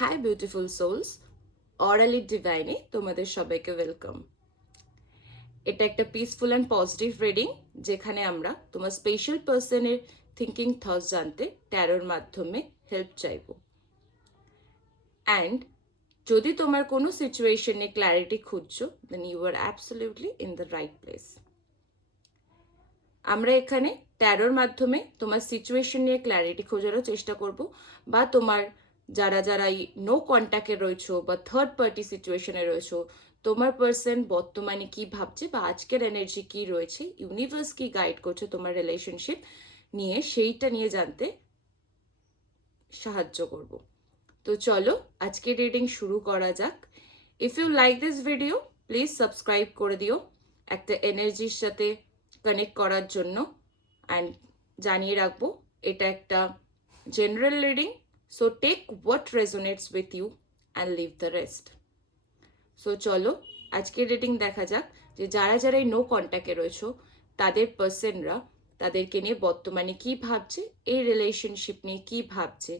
Hi beautiful sols, অরালি ডিভাইনে তোমাদের সবাইকে welcome. এটা একটা পিসফুল অ্যান্ড পজিটিভ রিডিং, যেখানে আমরা তোমার স্পেশাল পার্সনের থিঙ্কিং থটস জানতে ট্যারোর মাধ্যমে হেল্প চাইব। অ্যান্ড যদি তোমার কোনো সিচুয়েশনে ক্ল্যারিটি খুঁজছো, then you are absolutely in the right place. আমরা এখানে ট্যারোর মাধ্যমে তোমার সিচুয়েশন নিয়ে ক্ল্যারিটি খোঁজারও চেষ্টা করব, বা তোমার যারা নো কন্ট্যাক্টে রয়েছো বা থার্ড পার্টি সিচুয়েশনে রয়েছো, তোমার পার্সন বর্তমানে কি ভাবছে বা আজকের এনার্জি কি রয়েছে, ইউনিভার্স কি গাইড করছে তোমার রিলেশনশিপ নিয়ে, সেইটা নিয়ে জানতে সাহায্য করব। তো চলো আজকে রিডিং শুরু করা যাক। If you like this video, please subscribe করে দিও একটা এনার্জির সাথে কানেক্ট করার জন্য। অ্যান্ড জানিয়ে রাখবো, এটা একটা general reading, so take what resonates with you and leave the rest. So চলো আজকের রিডিং দেখা যাক যে যারা নো কন্ট্যাক্টে রয়েছো, তাদের পার্সনরা তাদেরকে নিয়ে বর্তমানে কি ভাবছে, এই রিলেশনশিপ নিয়ে কি ভাবছে,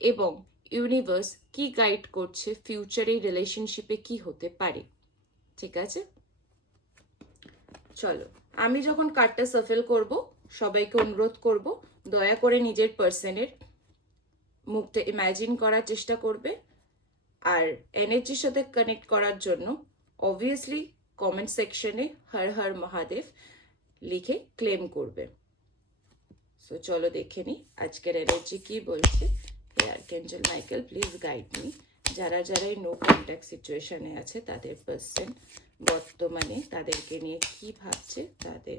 এবং ইউনিভার্স কি গাইড করছে ফিউচারে এই রিলেশনশিপে কি হতে পারে। ঠিক আছে, চলো। আমি যখন কার্ডটা সাফেল করব, সবাইকে অনুরোধ করব দয়া করে নিজের পার্সনের মুখটা ইমাজিন করার চেষ্টা করবে, আর এনার্জির সাথে কানেক্ট করার জন্য অবভিয়াসলি কমেন্ট সেকশনে হর হর মহাদেব লিখে ক্লেম করবে। সো চলো দেখে নিই আজকের এনার্জি কি বলছে। হে আর্কএঞ্জেল মাইকেল, প্লিজ গাইড মি। যারাই নো কন্ট্যাক্ট সিচুয়েশনে আছে, তাদের পার্সন বর্তমানে তাদেরকে নিয়ে কি ভাবছে, তাদের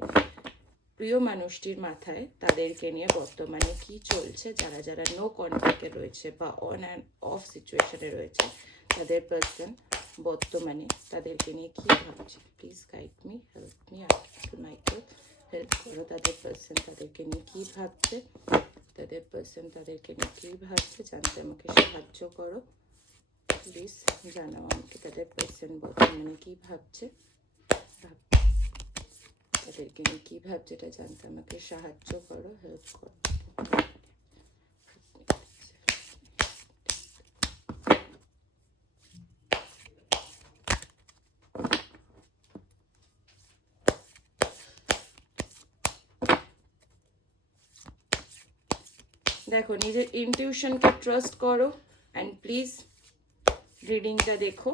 প্রিয় মানুষটির মাথায় তাদেরকে নিয়ে বর্তমানে কি চলছে, যারা নো কন্ট্যাক্টে রয়েছে বা অন অ্যান্ড অফ সিচুয়েশনে রয়েছে, তাদের পার্সন বর্তমানে তাদেরকে নিয়ে কি ভাবছে। Please guide me, help me archangel Michael, help করো। তাদের পার্সন তাদেরকে নিয়ে কি ভাবছে, তাদের পার্সন তাদেরকে নিয়ে কি ভাবছে জানতে আমাকে সাহায্য করো। প্লিজ জানাও আমাকে তাদের পার্সন বর্তমানে কি ভাবছে, তাদেরকে নিয়ে কি ভাবছে এটা জানতে আমাকে সাহায্য করো, হেল্প করো। দেখো, নিজের ইনটিউশনকে ট্রাস্ট করো অ্যান্ড প্লিজ রিডিংটা দেখো।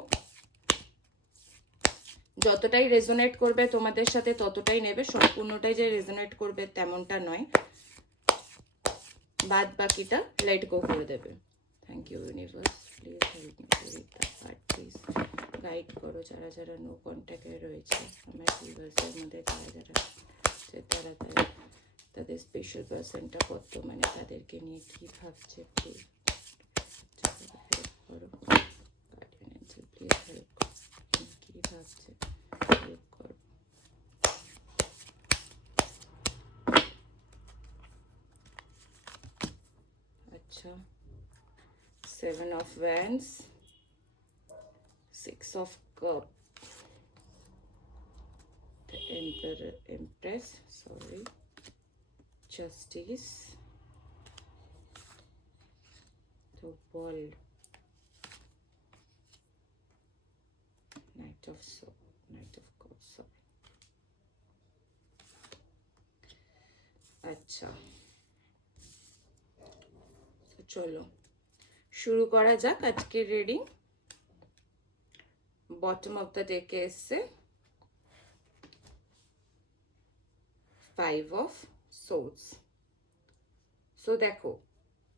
যতটাই রেজোনেট করবে তোমাদের সাথে ততটাই নেবে, সম্পূর্ণটাই যে রেজোনেট করবে তেমনটা নয়, বাদ বাকিটা লেট গো করে দেবে। Thank you universe, please help me to read the heart, please guide করো যারা নো কন্ট্যাক্টে রয়েছে আমার ইউনিভার্সের মধ্যে, তারা তাদের স্পেশাল পার্সনটা বর্তমানে তাদেরকে নিয়ে কি ভাবছে। প্লিজ হেল্প করো, গার্ডিয়ান এঞ্জেল প্লিজ হেল্প করো, কি ভাবছে, হেল্প করো। আচ্ছা, 7 of Wands, 6 of Cups, the Emperor, Empress, sorry, Justice, the World, Knight of Cups, sorry. আচ্ছা, চলো শুরু করা যাক আজকের রিডিং। বটম অফ দ্য ডেকে এসছে 5 of Swords। সো দেখো,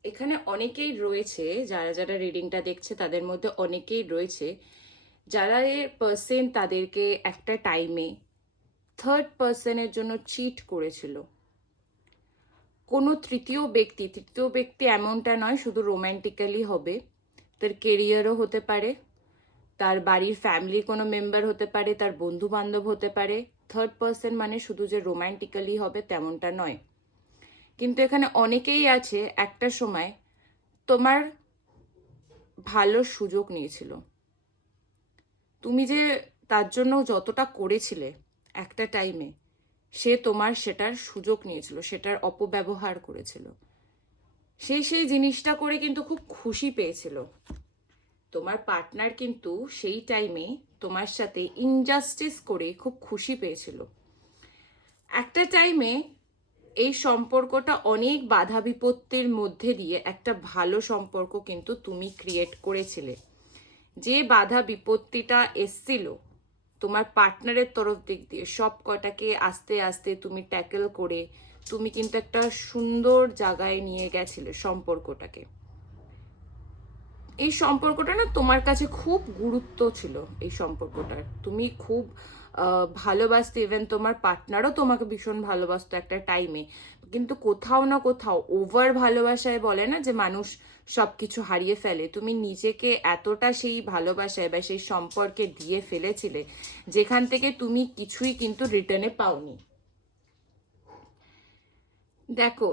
এখানে অনেকেই রয়েছে, যারা রিডিংটা দেখছে তাদের মধ্যে অনেকেই রয়েছে যারা পার্সন তাদেরকে একটা টাইমে থার্ড পার্সনের জন্য চিট করেছিল। কোনো তৃতীয় ব্যক্তি এমনটা নয় শুধু রোম্যান্টিক্যালি হবে, তার কেরিয়ারও হতে পারে, তার বাড়ির ফ্যামিলির কোনো মেম্বার হতে পারে, তার বন্ধু বান্ধব হতে পারে। থার্ড পার্সন মানে শুধু যে রোম্যান্টিক্যালি হবে তেমনটা নয়। কিন্তু এখানে অনেকেই আছে একটা সময় তোমার ভালো সুযোগ নিয়েছিল, তুমি যে তার জন্য যতটা করেছিলে একটা টাইমে, সে তোমার সেটার সুযোগ নিয়েছিল, সেটার অপব্যবহার করেছিল। সেই জিনিসটা করে কিন্তু খুব খুশি পেয়েছিল। তোমার পার্টনার কিন্তু সেই টাইমে তোমার সাথে ইনজাস্টিস করে খুব খুশি পেয়েছিল। একটা টাইমে এই সম্পর্কটা অনেক বাধা বিপত্তির মধ্যে দিয়ে একটা ভালো সম্পর্ক কিন্তু তুমি ক্রিয়েট করেছিলে। যে বাধা বিপত্তিটা এসছিল তোমার পার্টনারের তরফ দিক দিয়ে, সব কটাকে আস্তে আস্তে তুমি ট্যাকেল করে তুমি কিন্তু একটা সুন্দর জায়গায় নিয়ে গেছিলে সম্পর্কটাকে। এই সম্পর্কটা না তোমার কাছে খুব গুরুত্ব ছিল, এই সম্পর্কটার তুমি খুব ভালোবাসতে, ইভেন তোমার পার্টনারও তোমাকে ভীষণ ভালোবাসতো একটা টাইমে। কিন্তু কোথাও না কোথাও ওভার ভালোবাসায় বলে না যে মানুষ সব কিছু হারিয়ে ফেলে, তুমি নিজেকে এতটা সেই ভালোবাসায় বা সেই সম্পর্কে দিয়ে ফেলেছিলে যেখান থেকে তুমি কিছুই কিন্তু রিটার্নে পাওনি। দেখো,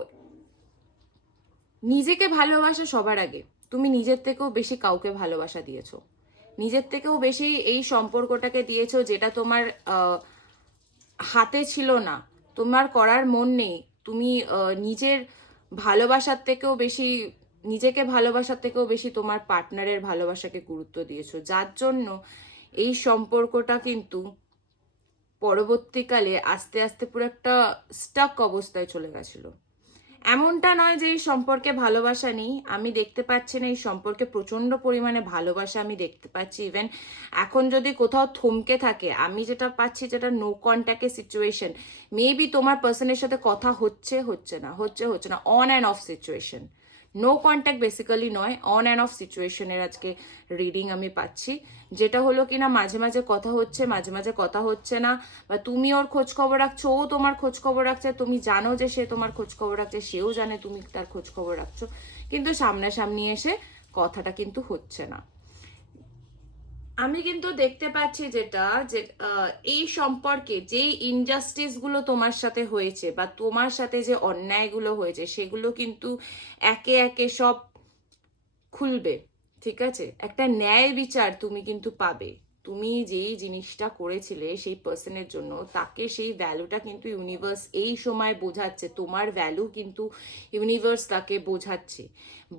নিজেকে ভালোবাসা সবার আগে। তুমি নিজের থেকেও বেশি কাউকে ভালোবাসা দিয়েছো, নিজের থেকেও বেশি এই সম্পর্কটাকে দিয়েছো যেটা তোমার হাতে ছিল না, তোমার করার মন নেই। তুমি নিজের ভালোবাসার থেকেও বেশি, নিজেকে ভালোবাসার থেকেও বেশি তোমার পার্টনারের ভালোবাসাকে গুরুত্ব দিয়েছো, যার জন্য এই সম্পর্কটা কিন্তু পরবর্তীকালে আস্তে আস্তে পুরো একটা স্টাক অবস্থায় চলে গেছিলো। এমনটা নয় যে এই সম্পর্কে ভালোবাসা নেই, আমি দেখতে পাচ্ছি না, এই সম্পর্কে প্রচন্ড পরিমাণে ভালোবাসা আমি দেখতে পাচ্ছি। ইভেন এখন যদি কোথাও থমকে থাকে, আমি যেটা পাচ্ছি যেটা নো কন্ট্যাক্টের সিচুয়েশন, মেবি তোমার পার্সনের সাথে কথা হচ্ছে না, on and off situation. No contact basically নয়, অন অ্যান্ড অফ সিচুয়েশনের আজকে রিডিং আমি পাচ্ছি, যেটা হলো কিনা মাঝে মাঝে কথা হচ্ছে, মাঝে মাঝে কথা হচ্ছে না, বা তুমি ওর খোঁজ খবর রাখছো, ও তোমার খোঁজ খবর রাখছে, তুমি জানো যে সে তোমার খোঁজ খবর রাখছে, সেও জানে তুমি তার খোঁজ খবর রাখছো, কিন্তু সামনাসামনি এসে কথাটা কিন্তু হচ্ছে না। আমি কিন্তু দেখতে পাচ্ছি যেটা যে এই সম্পর্কে যে ইনজাস্টিস গুলো তোমার সাথে হয়েছে বা তোমার সাথে যে অন্যায়গুলো হয়েছে সেগুলো কিন্তু একে একে সব খুলবে, ঠিক আছে? একটা ন্যায় বিচার তুমি কিন্তু পাবে। তুমি যেই জিনিসটা করেছিলে সেই পার্সনের জন্য, তাকে সেই ভ্যালুটা কিন্তু ইউনিভার্স এই সময় বোঝাচ্ছে, তোমার ভ্যালু কিন্তু ইউনিভার্স তাকে বোঝাচ্ছে।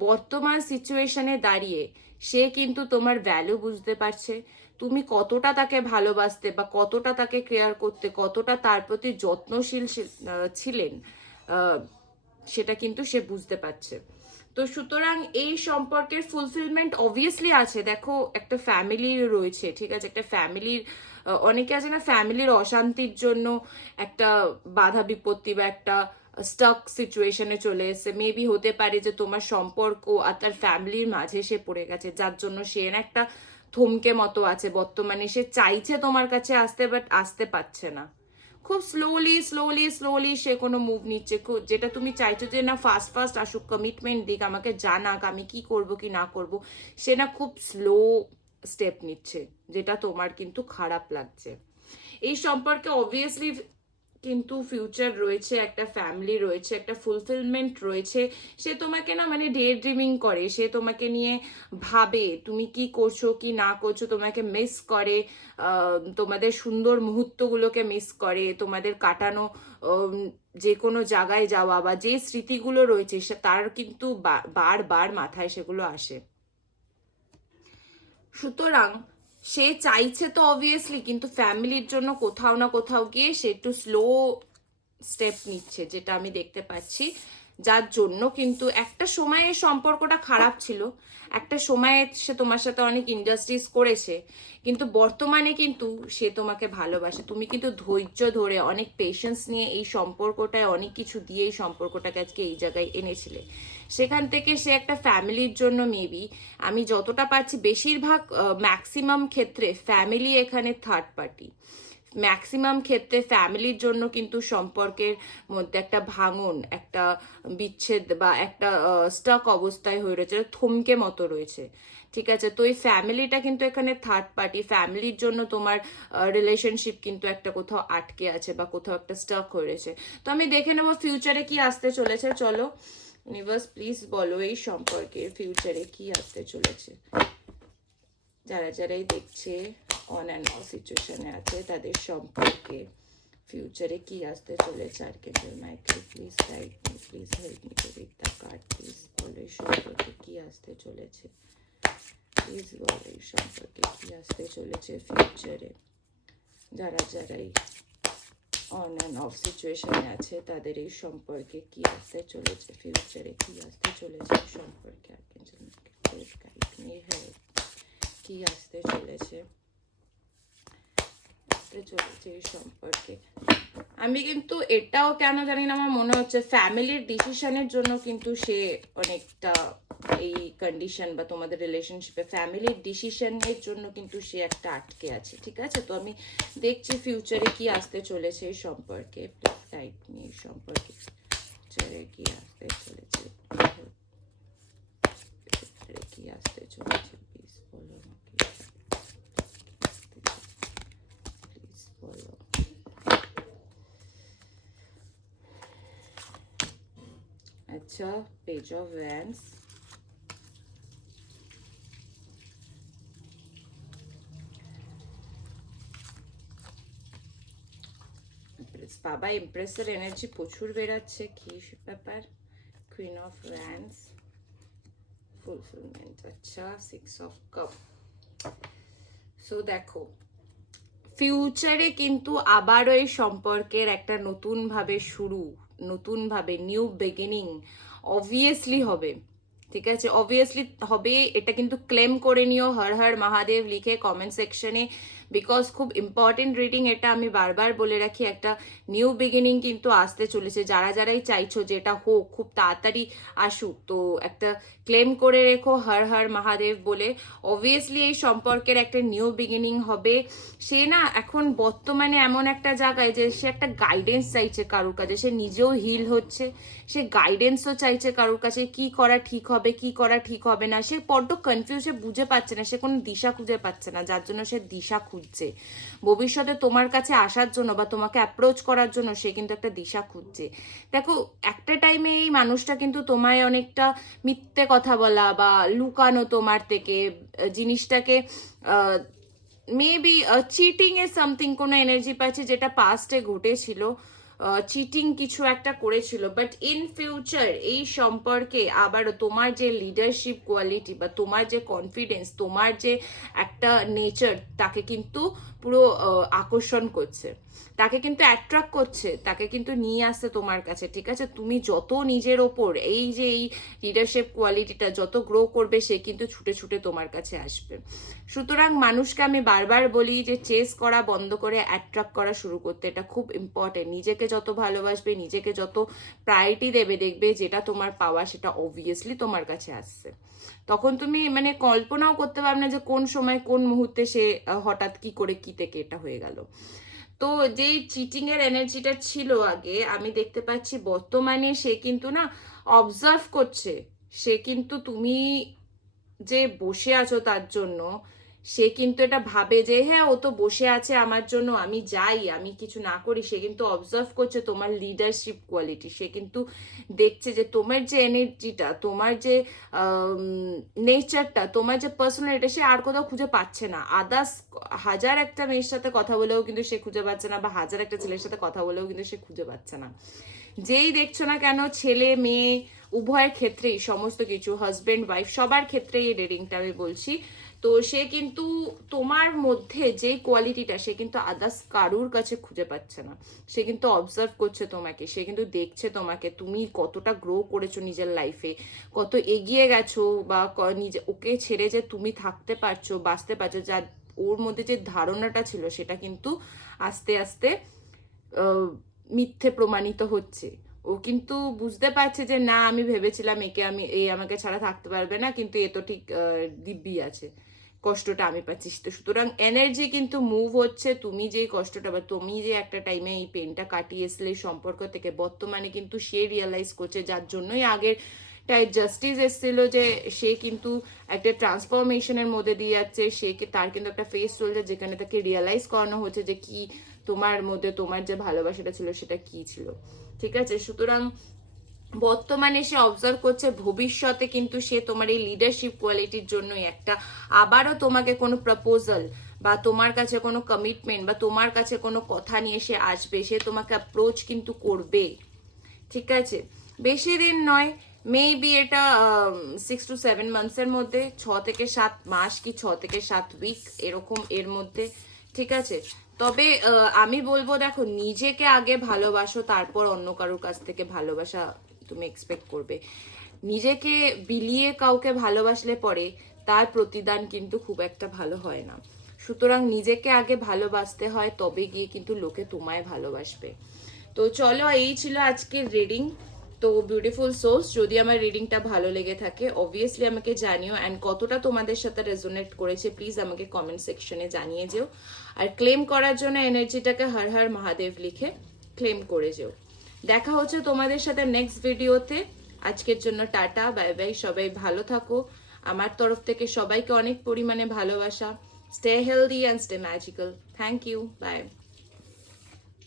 বর্তমান সিচুয়েশনে দাঁড়িয়ে সে কিন্তু তোমার ভ্যালু বুঝতে পারছে, তুমি কতটা তাকে ভালোবাসতে বা কতটা তাকে কেয়ার করতে, কতটা তার প্রতি যত্নশীল ছিলেন, সেটা কিন্তু সে বুঝতে পারছে। তো সুতরাং এই সম্পর্কের ফুলফিলমেন্ট অবভিয়াসলি আছে। দেখো, একটা ফ্যামিলি রয়েছে, ঠিক আছে? একটা ফ্যামিলির অনেকে আছে না, ফ্যামিলির অশান্তির জন্য একটা বাধা বিপত্তি বা একটা স্টাক সিচুয়েশনে চলে এসেছে। মেবি হতে পারে যে তোমার সম্পর্ক আর তার ফ্যামিলির মাঝে সে পড়ে গেছে, যার জন্য সে না একটা থমকে মতো আছে বর্তমানে। সে চাইছে তোমার কাছে আসতে, বাট আসতে পারছে না। খুব স্লোলি সে কোনো মুভ নিচ্ছে, যেটা তুমি চাইছো যে না ফাস্ট আসুক, কমিটমেন্ট দিক, আমাকে জানাক আমি কি করব কি না করব, সে না খুব স্লো স্টেপ নিচ্ছে, যেটা তোমার কিন্তু খারাপ লাগছে। এই সম্পর্কে অবভিয়াসলি কিন্তু ফিউচার রয়েছে, একটা ফ্যামিলি রয়েছে, একটা ফুলফিলমেন্ট রয়েছে। সে তোমাকে না মানে ডে ড্রিমিং করে, সে তোমাকে নিয়ে ভাবে তুমি কি করছো কি না করছো, তোমাকে মিস করে, তোমাদের সুন্দর মুহূর্তগুলোকে মিস করে, তোমাদের কাটানো যে কোনো জায়গায় যাওয়া বা যে স্মৃতিগুলো রয়েছে তার কিন্তু বারবার মাথায় সেগুলো আসে। সুতরাং সে চাইছে তো অবভিয়াসলি, কিন্তু ফ্যামিলির জন্য কোথাও না কোথাও গিয়ে সে একটু স্লো স্টেপ নিচ্ছে, যেটা আমি দেখতে পাচ্ছি। যার জন্য কিন্তু একটা সময়ে সম্পর্কটা খারাপ ছিল, একটা সময়ে সে তোমার সাথে অনেক ইনজাস্টিস করেছে, কিন্তু বর্তমানে কিন্তু সে তোমাকে ভালোবাসে। তুমি কিন্তু ধৈর্য ধরে অনেক পেশেন্স নিয়ে এই সম্পর্কটায় অনেক কিছু দিয়ে এই সম্পর্কটাকে আজকে এই জায়গায় এনেছিলে। সেখান থেকে সে একটা ফ্যামিলির জন্য মেবি, আমি যতটা পারছি বেশিরভাগ ম্যাক্সিমাম ক্ষেত্রে ফ্যামিলি এখানে থার্ড পার্টি, ম্যাক্সিমাম ক্ষেত্রে ফ্যামিলির জন্য কিন্তু সম্পর্কের মধ্যে একটা ভাঙন, একটা বিচ্ছেদ বা একটা স্টাক অবস্থায় হয়ে রয়েছে, থমকে মতো রয়েছে, ঠিক আছে? তো এই ফ্যামিলিটা কিন্তু এখানে থার্ড পার্টি, ফ্যামিলির জন্য তোমার রিলেশনশিপ কিন্তু একটা কোথাও আটকে আছে বা কোথাও একটা স্টাক হয়ে রয়েছে। তো আমি দেখে নেবো ফিউচারে কি আসতে চলেছে। চলো ইউনিভার্স প্লিজ বলো এই সম্পর্কে ফিউচারে কি আসতে চলেছে। যারা যারাই দেখছে অন অ্যান্ড অফ সিচুয়েশনে আছে তাদের সম্পর্কে ফিউচারে কি আসতে চলেছে। Archangel Michael please guide me, please help me to read the card, please বলো এই সম্পর্কে কি আসতে চলেছে। প্লিজ বলো এই সম্পর্কে কি আসতে চলেছে ফিউচারে, যারা যারাই অন অ্যান্ড অফ সিচুয়েশনে আছে তাদের এই সম্পর্কে কি আসতে চলেছে ফিউচারে, কি আসতে চলেছে সম্পর্কে, আর্কেঞ্জেল কি আসতে চলেছে এই সম্পর্কে। আমি কিন্তু এটাও কেন জানি না, আমার মনে হচ্ছে ফ্যামিলির ডিসিশনের জন্য কিন্তু সে অনেকটা এই কন্ডিশন বা তোমাদের রিলেশনশিপে ফ্যামিলির ডিসিশনের জন্য কিন্তু সে একটা আটকে আছে, ঠিক আছে? তো আমি দেখছি ফিউচারে কি আসতে চলেছে এই সম্পর্কে, প্লিজ গাইড মি এই সম্পর্কে ফিউচারে কি আসতে চলেছে, ফিউচারে কি আসতে চলেছে প্লিজ বলো আমাকে, প্লিজ বলো। আচ্ছা, পেজ অফ ওয়ান্স, বাবা ইমপ্রেসের এনার্জি প্রচুর বেরাচ্ছে, কি ব্যাপার? কুইন অফ ওয়ান্স, ফুলফিলমেন্ট, আচ্ছা সিক্স অফ কাপ। সো দেখো ফিউচারে কিন্তু আবারও এই সম্পর্কের একটা নতুনভাবে শুরু, নতুনভাবে নিউ বিগিনিং অবভিয়াসলি হবে, ঠিক আছে? অবভিয়াসলি হবে, এটা কিন্তু ক্লেম করে নিও হর হর মহাদেব লিখে কমেন্ট সেকশনে, বিকজ খুব ইম্পর্টেন্ট রিডিং এটা, আমি বারবার বলে রাখি একটা নিউ বিগিনিং কিন্তু আসতে চলেছে, যারা যারাই চাইছো যে এটা হোক খুব তাড়াতাড়ি আসুক, তো একটা ক্লেম করে রেখো হর হর মহাদেব বলে। অবভিয়াসলি এই সম্পর্কের একটা নিউ বিগিনিং হবে। সে না এখন বর্তমানে এমন একটা জায়গায় যে সে একটা গাইডেন্স চাইছে কারোর কাছে, সে নিজেও হিল হচ্ছে, সে গাইডেন্সও চাইছে কারোর কাছে, কি করা ঠিক হবে কি করা ঠিক হবে না, সে বড্ড কনফিউজ, সে বুঝে পাচ্ছে না, সে কোনো দিশা খুঁজে পাচ্ছে না, যার জন্য সে দিশা খুঁজছে ভবিষ্যতে তোমার কাছে আসার জন্য বা তোমাকে অ্যাপ্রোচ করার জন্য, সে কিন্তু একটা দিশা খুঁজছে। দেখো একটা টাইমে এই মানুষটা কিন্তু তোমায় অনেকটা মিথ্যে কথা বলা বা লুকানো তোমার থেকে জিনিসটাকে মেবি চিটিং এর সামথিং কোনো এনার্জি পাচ্ছে, যেটা পাস্টে ঘটেছিল, চিটিং কিছু একটা করেছিল, বাট ইন ফিউচার এই সম্পর্কে আবারও তোমার যে লিডারশিপ কোয়ালিটি বা তোমার যে কনফিডেন্স, তোমার যে একটা নেচার, তাকে কিন্তু পুরো আকর্ষণ করছে, তাকে কিন্তু অ্যাট্রাক্ট করছে, তাকে কিন্তু নিয়ে আসছে তোমার কাছে, ঠিক আছে? তুমি যত নিজের ওপর এই যে এই লিডারশিপ কোয়ালিটিটা যত গ্রো করবে, সে কিন্তু ছুটে ছুটে তোমার কাছে আসবে। সুতরাং মানুষকে আমি বারবার বলি যে চেস করা বন্ধ করে অ্যাট্রাক্ট করা শুরু করতে, এটা খুব ইম্পর্টেন্ট। নিজেকে যত ভালোবাসবে, নিজেকে যত প্রায়োরিটি দেবে, দেখবে যেটা তোমার পাওয়া সেটা অবভিয়াসলি তোমার কাছে আসছে। তখন তুমি মানে কল্পনাও করতে পারবে না যে কোন সময় কোন মুহূর্তে সে হঠাৎ কি করে কি থেকে এটা হয়ে গেল। তো যেই চিটিং এর এনার্জিটা ছিল আগে, আমি দেখতে পাচ্ছি বর্তমানে সে কিন্তু না অবজার্ভ করছে, সে কিন্তু তুমি যে বসে আছো তার জন্য, সে কিন্তু এটা ভাবে যে হ্যাঁ ও তো বসে আছে আমার জন্য, আমি যাই আমি কিছু না করি, সে কিন্তু অবজার্ভ করছে তোমার লিডারশিপ কোয়ালিটি, সে কিন্তু দেখছে যে তোমার যে এনার্জিটা, তোমার যে নেচারটা, তোমার যে পার্সোনালিটি, সে আর কোথাও খুঁজে পাচ্ছে না। আদার্স হাজার একটা মেয়ের সাথে কথা বলেও কিন্তু সে খুঁজে পাচ্ছে না, বা হাজার একটা ছেলের সাথে কথা বলেও কিন্তু সে খুঁজে পাচ্ছে না। যেই দেখছো না কেন, ছেলে মেয়ে উভয়ের ক্ষেত্রেই, সমস্ত কিছু হাজবেন্ড ওয়াইফ সবার ক্ষেত্রেই এই রিডিংটা আমি বলছি, তো সে কিন্তু তোমার মধ্যে যে কোয়ালিটিটা, সে কিন্তু আদার্স কারুর কাছে খুঁজে পাচ্ছে না। সে কিন্তু অবজার্ভ করছে তোমাকে, সে কিন্তু দেখছে তোমাকে তুমি কতটা গ্রো করেছো নিজের লাইফে, কত এগিয়ে গেছো, বা নিজে ওকে ছেড়ে যে তুমি থাকতে পারছো, বাঁচতে পারছো, যা ওর মধ্যে যে ধারণাটা ছিল সেটা কিন্তু আস্তে আস্তে মিথ্যে প্রমাণিত হচ্ছে। ও কিন্তু বুঝতে পারছে যে না, আমি ভেবেছিলাম একে আমি আমাকে ছাড়া থাকতে পারবে না, কিন্তু এ তো ঠিক দিব্যি আছে, কষ্টটা আমি পাচ্ছি। তো সুতরাং এনার্জি কিন্তু মুভ হচ্ছে, তুমি যে কষ্টটা বা তুমি যে একটা টাইমে এই পেনটা কাটিয়েছিলে সম্পর্ক থেকে, বর্তমানে কিন্তু সে রিয়েলাইজ করছে, যার জন্যই আগের তাই জাস্টিস এসেছিল যে সে কিন্তু একটা ট্রান্সফরমেশনের মধ্যে দিয়ে যাচ্ছে, সে তার কিন্তু একটা ফেস চলছে যেখানে তাকে রিয়েলাইজ করানো হচ্ছে যে কি তোমার মধ্যে তোমার যে ভালোবাসাটা ছিল সেটা কি ছিল, ঠিক আছে? সুতরাং বর্তমানে সে অবজার্ভ করছে, ভবিষ্যতে কিন্তু সে তোমার এই লিডারশিপ কোয়ালিটির জন্যই একটা আবারও তোমাকে কোনো প্রপোজাল বা তোমার কাছে কোনো কমিটমেন্ট বা তোমার কাছে কোনো কথা নিয়ে সে আসবে, সে তোমাকে অ্যাপ্রোচ কিন্তু করবে, ঠিক আছে? বেশি দিন নয়, মেবি এটা 6 to 7 মান্থসের মধ্যে, 6 থেকে 7 মাস কি 6 থেকে 7 উইক এরকম এর মধ্যে, ঠিক আছে। তবে আমি বলবো দেখো, নিজেকে আগে ভালোবাসো, তারপর অন্য কারোর কাছ থেকে ভালোবাসা তুমি এক্সপেক্ট করবে। নিজেকে বিলিয়ে কাউকে ভালোবাসলে পরে তার প্রতিদান কিন্তু খুব একটা ভালো হয় না। সুতরাং নিজেকে আগে ভালোবাসতে হয়, তবে গিয়ে কিন্তু লোকে তোমায় ভালোবাসবে। তো চলো, এই ছিল আজকের রিডিং। তো বিউটিফুল সোলস, যদি আমার রিডিংটা ভালো লেগে থাকে অবভিয়াসলি আমাকে জানিও, অ্যান্ড কতটা তোমাদের সাথে রেজোনেট করেছে প্লিজ আমাকে কমেন্ট সেকশনে জানিয়ে যেও। আর ক্লেম করার জন্য এনার্জিটাকে হর হর মহাদেব লিখে ক্লেম করে যেও। দেখা হচ্ছে তোমাদের সাথে নেক্সট ভিডিওতে। আজকের জন্য টাটা, বাই বাই, সবাই ভালো থাকো। আমার তরফ থেকে সবাইকে অনেক পরিমাণে ভালোবাসা। Stay healthy and stay magical. Thank you, by.